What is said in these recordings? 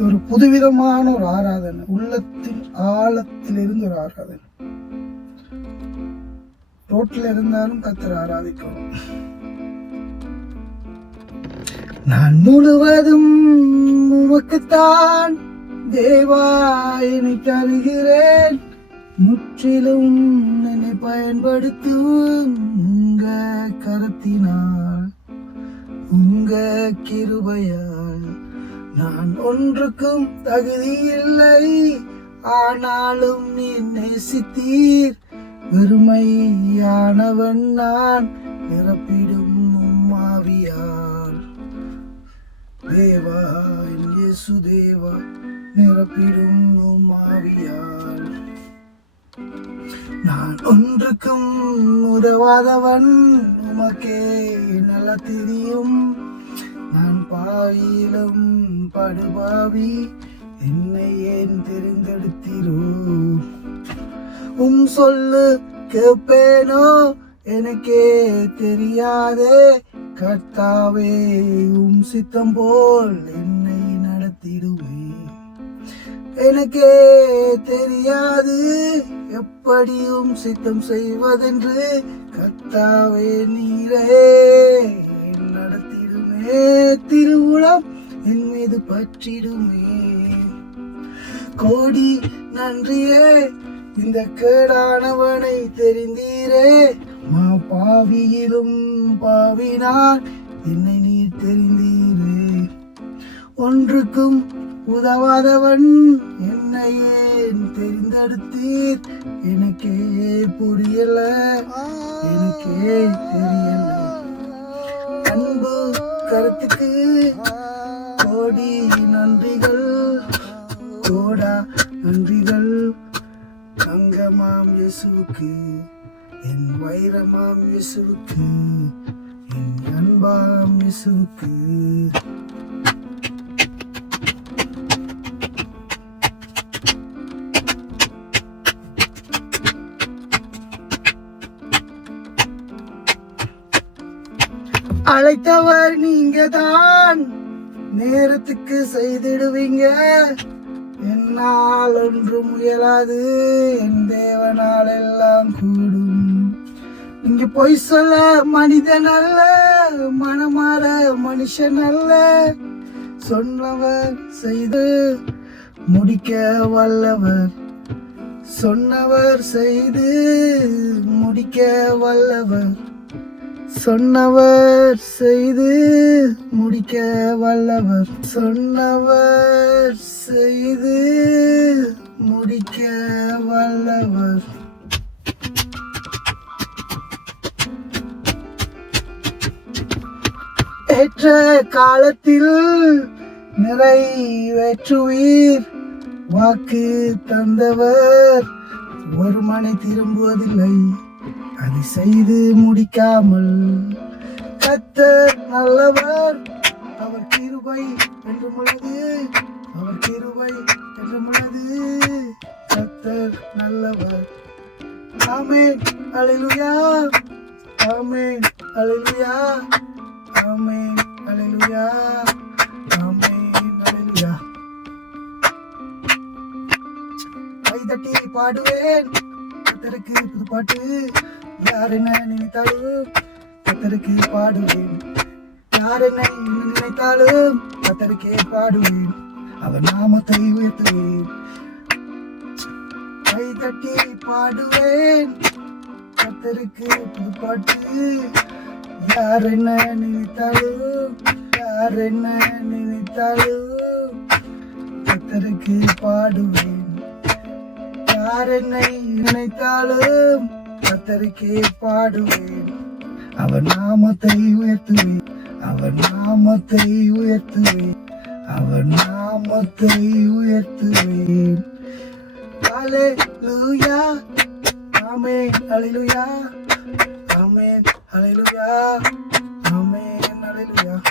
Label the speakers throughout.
Speaker 1: ஒரு புதுவிதமான ஒரு ஆராதனை. உள்ளத்தின் ஆழத்திலிருந்து ஒரு ஆராதனை. ரோட்டில் இருந்தாலும் கத்தர் ஆராதிக்கணும் நான் முழுவதும் உமக்குத்தான் தேவா என்னை தருகிறேன் முற்றிலும் என்னை பயன்படுத்தும் உங்க கரத்தினால் உங்க கிருபையால். நான் ஒன்றுக்கும் தகுதி இல்லை. ஆனாலும் நீ நேசித்தீர். வெறுமையானவன் நான் நிரப்பிடும் உம்மாவியால் தேவா என் இயேசு தேவா நிரப்பிடும் உம்மாவியால் நான் ஒன்றுக்கும் உதவாதவன் உமக்கே நல்ல தெரியும் நான் பாவியிலும் படுபாவி என்னை ஏன் தெரிந்தெடுத்தீரோ? உம் சொல்லு கேப்பேனோ? எனக்கே தெரியாதே. கர்த்தாவே உம் சித்தம் போல் என்னை நடத்திடுவே. எனக்கே தெரியாது எப்படியும் சித்தம் செய்வதென்று. கர்த்தாவே நீரே நடத்திடுமே. திருவுளம் என் மீது பற்றிடுமே. கோடி நன்றியே இந்த கேடானவனை தெரிந்தீரே. மா பாவியிலும் பாவினார் என்னை நீர் தெரிந்தீரே. ஒன்றுக்கும் உதவாதவன் என்னை ஏன் தெரிந்தெடுத்தீர்? எனக்கே புரியல எனக்கே தெரியல. அன்பு கருத்துக்கு கோடி நன்றிகள். கோடா நன்றிகள். தங்கமாம் இயேசுவுக்கு என் வைரமாம் இயேசுவுக்கு என் அன்பாம் இயேசுவுக்கு. அழைத்தவர் நீங்க தான் நேரத்துக்கு செய்திடுவீங்க. என்னால் ஒன்றும் முயலாது என் தேவனால் எல்லாம் கூடும். இங்க பொய் சொல்ல மனிதன் அல்ல மனமாற மனுஷன் அல்ல. சொன்னவர் செய்து முடிக்க வல்லவர். சொன்னவர் செய்து முடிக்க வல்லவர். சொன்னவர் செய்து முடிக்க வல்லவர். சொன்னவர் செய்து முடிக்க வல்லவர். ஏற்ற காலத்தில் நிறைவேற்றுவீர். வாக்கு தந்தவர். ஒரு மனை திரும்புவதில்லை. அதை செய்து முடிக்காமல் கத்தர் நல்லவர். அவர் கிருபை என்றும் உள்ளது அவர் கிருபை என்றும் உள்ளது கத்தர் நல்லவர். ஆமென். அல்லேலூயா ஆமென். அல்லேலூயா ஆமென். அல்லேலூயா ஆமென். அல்லேலூயா கை தட்டி பாடுவேன். கத்தருக்கு புதுப்பாட்டு. யார் என்ன நினைத்தாலும் கத்தருக்கு பாடுவேன். யார் என்ன நினைத்தாலும் கத்தருக்கே பாடுவேன். அவர் நாமத்தை உயர்த்துவேன். கை தட்டி பாடுவேன். கத்தருக்கு புதுப்பாட்டு. யார் என்ன நினைத்தாலும் யார் என்ன நினைத்தாலும் கத்தருக்கு பாடுவேன். யார் என்னை நினைத்தாலும் கத்தருக்கே பாடுவேன். அவர் நாமத்தை உயர்த்துவேன். அவர் நாமத்தை உயர்த்துவேன். அவர் நாமத்தை உயர்த்துவேன். ஹalleluya. ஆமென். ஹalleluya. ஆமென். ஹalleluya. ஆமென். ஹalleluya.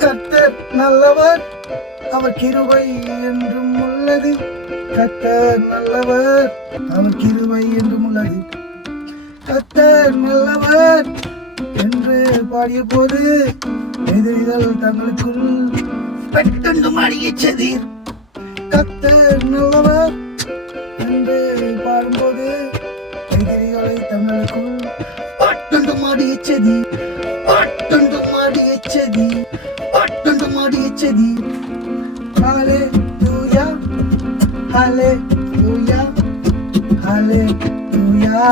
Speaker 1: கத்தர் நல்லவர் அவர் கிருவை என்றும் உள்ளது. கத்தர் நல்லவர் அவர் கிருவை என்றும் உள்ளது. கத்தர் நல்லவர் என்று பாடிய போது எதிரிகள் தங்களுக்குள் பெட்டென்று செதீர் கத்தர் நல்லவர் என்று பாடும்போது கைதிரிகளை தமிழுக்குள் ஆட்டண்டு மாடி எச்சதி ஆட்டண்டு மாடி எச்சதி ஆட்டண்டு மாடி எச்சதி ஹாலே தூயா ஹாலே தூயா ஹாலே தூயா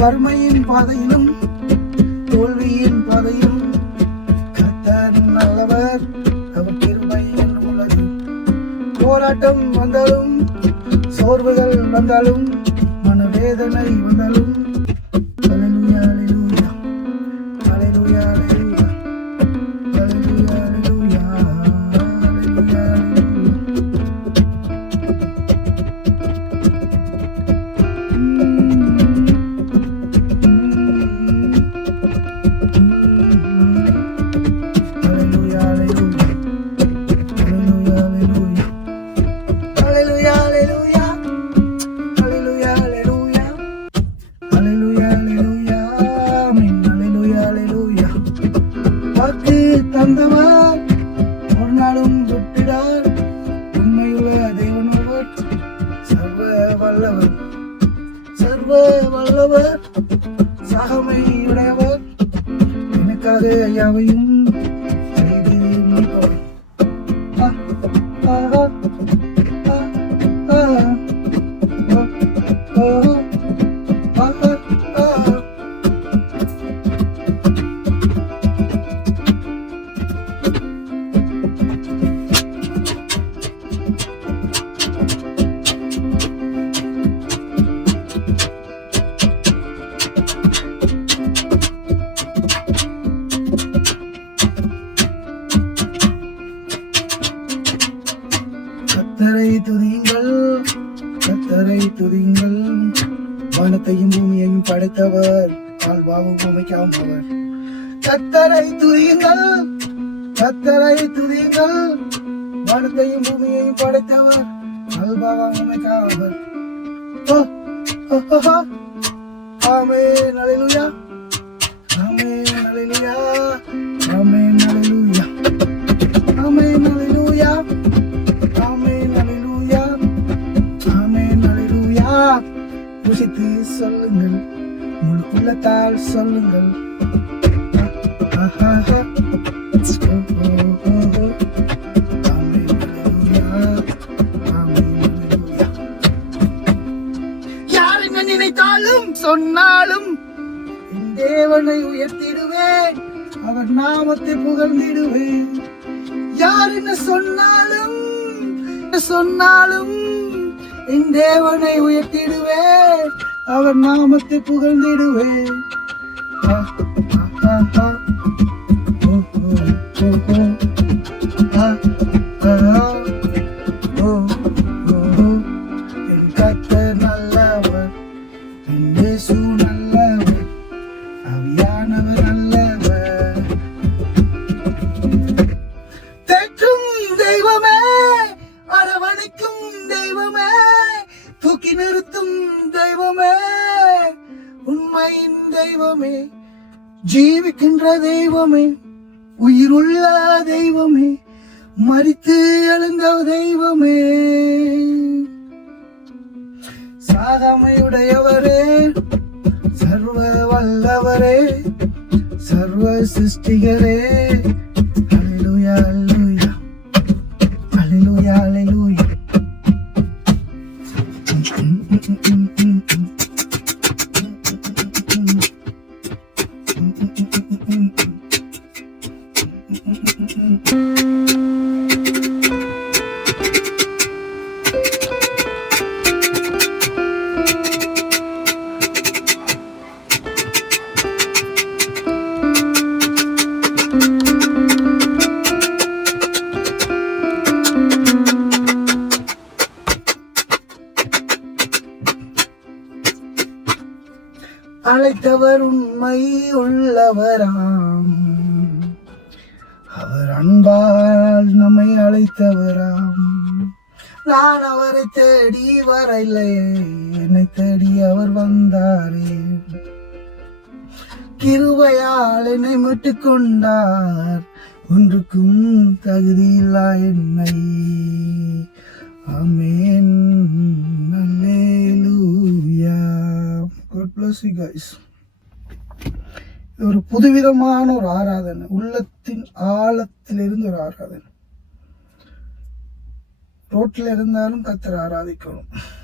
Speaker 1: வறுமையின் பாதையிலும் தோல்வியின் பாதையிலும் போராட்டம் வந்தாலும் சோர்வுகள் வந்தாலும் மனவேதனை வந்தாலும் தந்தவர். ஒரு நாளும் விட்டிடார். உண்மையுள்ள தேவனவர் சர்வ வல்லவர். சர்வ வல்லவர் சாகமையுடையவர் எனக்காக யாவையும் വിളിക്കാവുന്നവർ കത്തரை തുതിയുങ്ങൾ കത്തரை തുതിയുങ്ങൾ വാനത്തെയും ഭൂമിയെയും പടച്ചവർ നൽകാവുന്നവർ ആമേ നളിലുയ ആമേ നളിലുയ ആമേ നളിലുയ ആമേ നളിലുയ ആമേ നളിലുയ ആമേ നളിലുയ വിളിച്ച് சொல்லுங்கள் முழு உள்ளத்தால் சொல்லுங்கள். நினைத்தாலும் சொன்னாலும் தேவனை உயர்த்திடுவேன். அவர் நாமத்தை புகழ்ந்திடுவேன். யார் என்ன சொன்னாலும் சொன்னாலும் என் தேவனை உயர்த்திடுவேன். அவர் நாமத்தை புகழ்ந்திடுவேன் Oh, oh, oh, oh. உண்மையின் தெய்வமே ஜீவிக்கின்ற தெய்வமே உயிருள்ள தெய்வமே மறித்து எழுந்த தெய்வமே. சாதமையுடையவரே சர்வ வல்லவரே சர்வ சிருஷ்டிகரே உள்ளவராம். அவர் அன்பால் நம்மை அழைத்தவராம். நான் அவரை தேடி வரையிலே என்னை தேடி அவர் வந்தாரே. கிருவையால் என்னை மீட்டு கொண்டார். ஒன்றுக்கும் தகுதியில்லா என்னை. அமேன் அல்லேலூயா. God bless you guys. இது ஒரு புதுவிதமான ஒரு ஆராதனை. உள்ளத்தின் ஆழத்திலிருந்து ஒரு ஆராதனை. ரோட்டில் இருந்தாலும் கத்தரை ஆராதிக்கணும்.